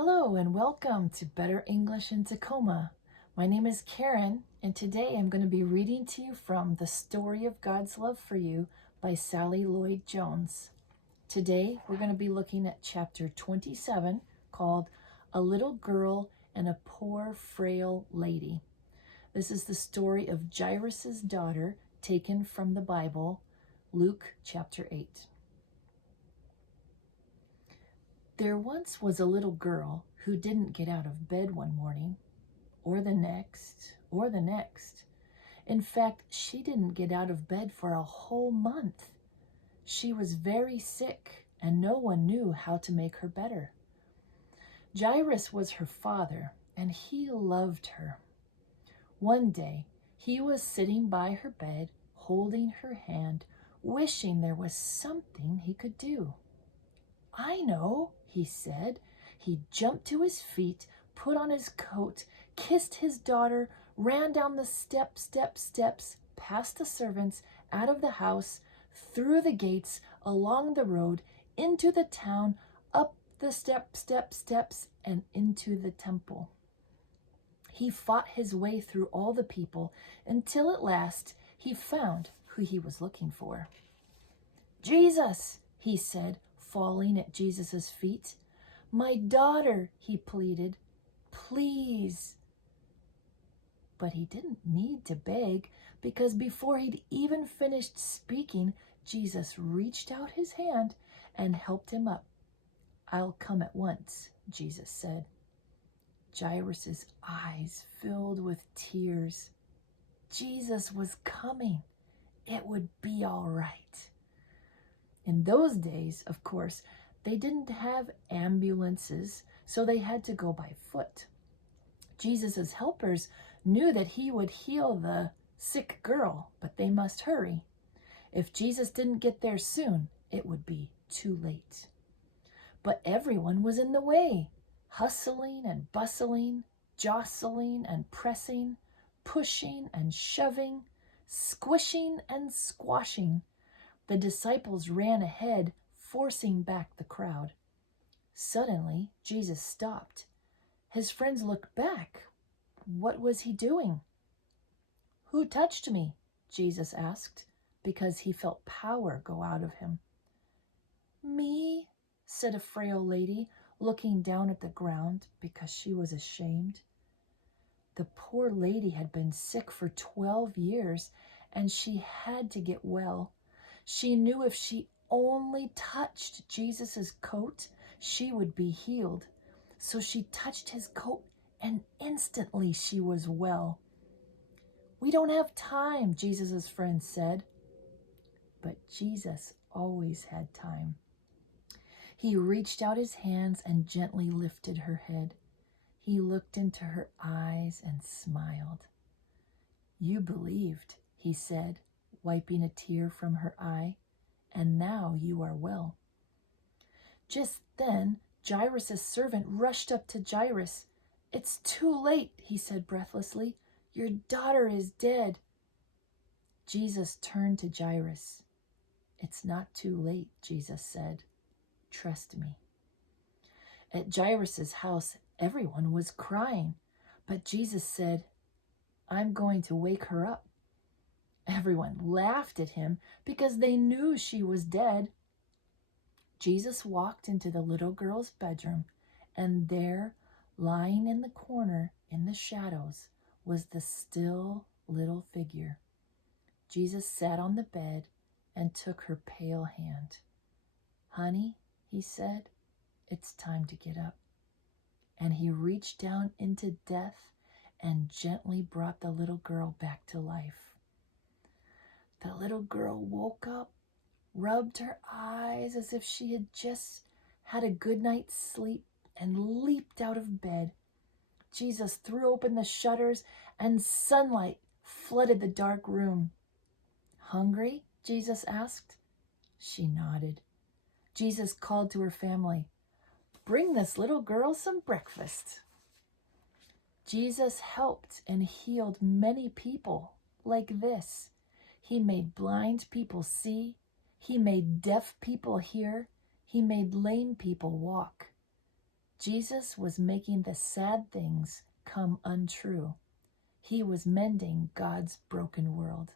Hello and welcome to Better English in Tacoma. My name is Karen, and today I'm going to be reading to you from The Story of God's Love for You by Sally Lloyd-Jones. Today we're going to be looking at chapter 27 called A Little Girl and a Poor Frail Lady. This is the story of Jairus' daughter taken from the Bible, Luke chapter 8. There once was a little girl who didn't get out of bed one morning, or the next, or the next. In fact, she didn't get out of bed for a whole month. She was very sick, and no one knew how to make her better. Jairus was her father, and he loved her. One day, he was sitting by her bed, holding her hand, wishing there was something he could do. "I know," he said. He jumped to his feet, put on his coat, kissed his daughter, ran down the steps, past the servants, out of the house, through the gates, along the road, into the town, up the steps, and into the temple. He fought his way through all the people until at last he found who he was looking for. "Jesus," he said, falling at Jesus' feet. "My daughter," he pleaded, "please." But he didn't need to beg, because before he'd even finished speaking, Jesus reached out his hand and helped him up. "I'll come at once," Jesus said. Jairus' eyes filled with tears. Jesus was coming. It would be all right. In those days, of course, they didn't have ambulances, so they had to go by foot. Jesus' helpers knew that he would heal the sick girl, but they must hurry. If Jesus didn't get there soon, it would be too late. But everyone was in the way, hustling and bustling, jostling and pressing, pushing and shoving, squishing and squashing. The disciples ran ahead, forcing back the crowd. Suddenly, Jesus stopped. His friends looked back. What was he doing? "Who touched me?" Jesus asked, because he felt power go out of him. "Me," said a frail lady, looking down at the ground because she was ashamed. The poor lady had been sick for 12 years, and she had to get well. She knew if she only touched Jesus' coat, she would be healed. So she touched his coat, and instantly she was well. "We don't have time," Jesus' friends said. But Jesus always had time. He reached out his hands and gently lifted her head. He looked into her eyes and smiled. "You believed," he said, wiping a tear from her eye, "and now you are well." Just then, Jairus' servant rushed up to Jairus. "It's too late," he said breathlessly. "Your daughter is dead." Jesus turned to Jairus. "It's not too late," Jesus said. "Trust me." At Jairus' house, everyone was crying, but Jesus said, "I'm going to wake her up." Everyone laughed at him because they knew she was dead. Jesus walked into the little girl's bedroom, and there, lying in the corner in the shadows, was the still little figure. Jesus sat on the bed and took her pale hand. "Honey," he said, "it's time to get up." And he reached down into death and gently brought the little girl back to life. The little girl woke up, rubbed her eyes as if she had just had a good night's sleep, and leaped out of bed. Jesus threw open the shutters, and sunlight flooded the dark room. "Hungry?" Jesus asked. She nodded. Jesus called to her family, "Bring this little girl some breakfast." Jesus helped and healed many people like this. He made blind people see. He made deaf people hear. He made lame people walk. Jesus was making the sad things come untrue. He was mending God's broken world.